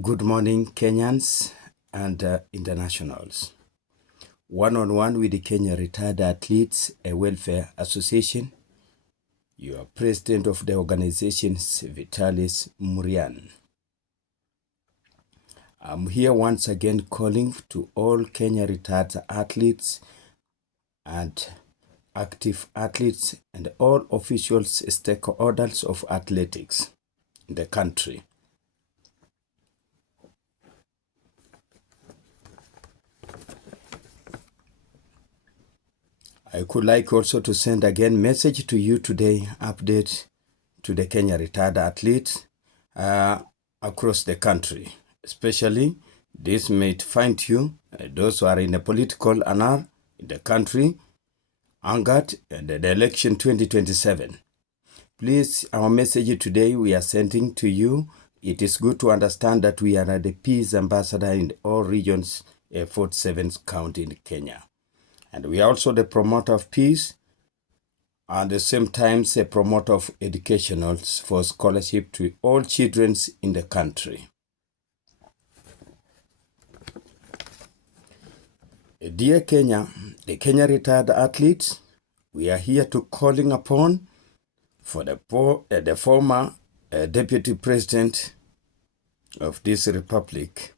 Good morning, Kenyans and internationals. One-on-one with the Kenya Retired Athletes Welfare Association. You are president of the organization, Vitalis Murian. I'm here once again calling to all Kenya retired athletes and active athletes and all officials, stakeholders of athletics in the country. I could like also to send again message to you today, update to the Kenya retired athletes across the country. Especially, this may find you, those who are in a political anar in the country, angered at the election 2027. Please, our message today we are sending to you, it is good to understand that we are the peace ambassador in all regions, 47 county in Kenya. And we are also the promoter of peace, and at the same time a promoter of educational for scholarship to all children in the country. Dear Kenya, the Kenya retired athletes, we are here to calling upon for the former deputy president of this republic,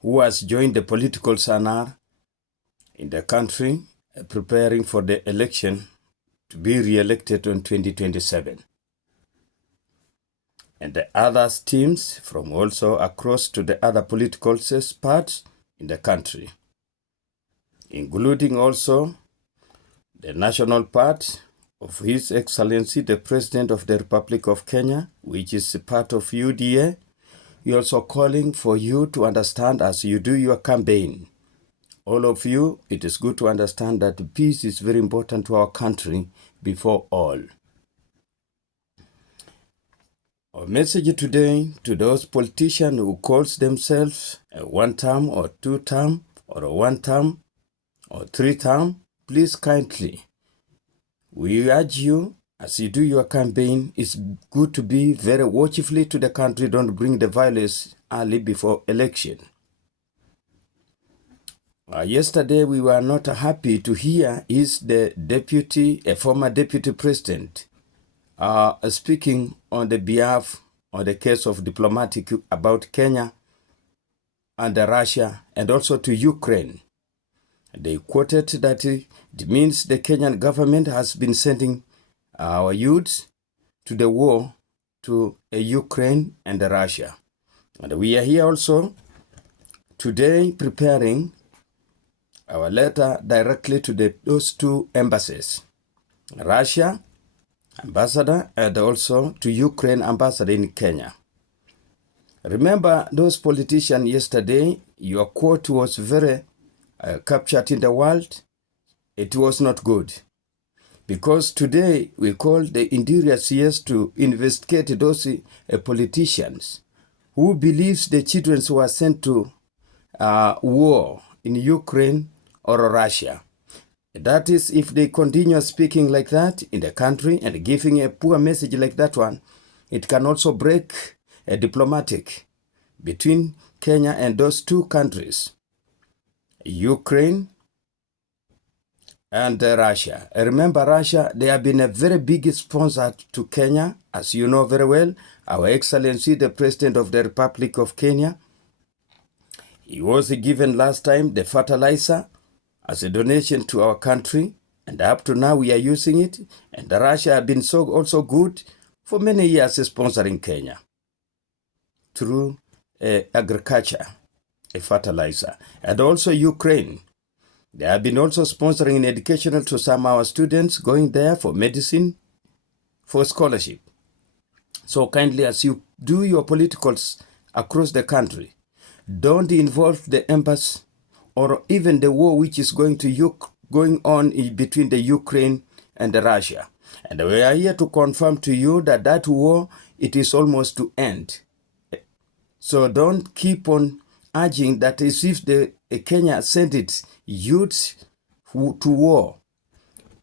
who has joined the political sanar in the country, preparing for the election to be re-elected in 2027. And the other teams from also across to the other political parts in the country, including also the national part of His Excellency, the President of the Republic of Kenya, which is a part of UDA. We are also calling for you to understand as you do your campaign. All of you, it is good to understand that peace is very important to our country before all. Our message today to those politicians who calls themselves a one-term or two-term or a one-term or three-term, please kindly, we urge you, as you do your campaign, it's good to be very watchfully to the country. Don't bring the violence early before election. Yesterday, we were not happy to hear a former deputy president, speaking on the behalf of the case of diplomatic about Kenya and Russia and also to Ukraine. They quoted that it means the Kenyan government has been sending our youths to the war to Ukraine and Russia. And we are here also today preparing our letter directly to those two embassies, Russia ambassador and also to Ukraine ambassador in Kenya. Remember those politicians yesterday, your quote was very captured in the world. It was not good. Because today we call the interior CS to investigate those politicians who believes the children were sent to war in Ukraine or Russia. That is, if they continue speaking like that in the country and giving a poor message like that one, it can also break a diplomatic between Kenya and those two countries, Ukraine and Russia. Remember, Russia, they have been a very big sponsor to Kenya, as you know very well. Our Excellency, the President of the Republic of Kenya, he was given last time the fertilizer as a donation to our country, and up to now we are using it. And Russia have been also good for many years sponsoring Kenya through agriculture, a fertilizer, and also Ukraine. They have been also sponsoring educational to some of our students going there for medicine, for scholarship. So kindly, as you do your politicals across the country, don't involve the embassy or even the war which is going on between the Ukraine and the Russia. And we are here to confirm to you that that war, it is almost to end. So don't keep on urging that as if Kenya sent its youths to war.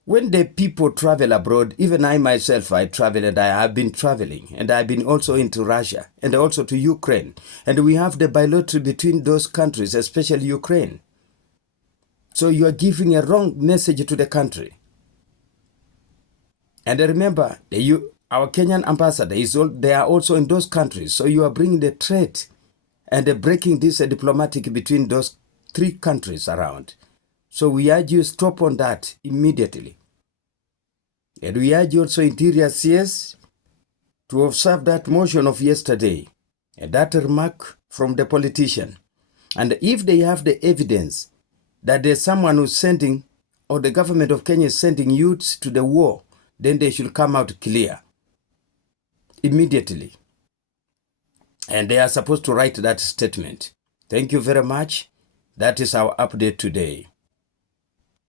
When the people travel abroad, even I myself, I travel and I have been traveling, and I've been also into Russia and also to Ukraine. And we have the bilateral between those countries, especially Ukraine. So you are giving a wrong message to the country. And remember, our Kenyan ambassador, they are also in those countries. So you are bringing the threat and breaking this diplomatic between those 3 countries around. So we urge you stop on that immediately. And we urge also Interior CS to observe that motion of yesterday and that remark from the politician. And if they have the evidence that there's someone who's sending, or the government of Kenya is sending youths to the war, then they should come out clear immediately. And they are supposed to write that statement. Thank you very much. That is our update today.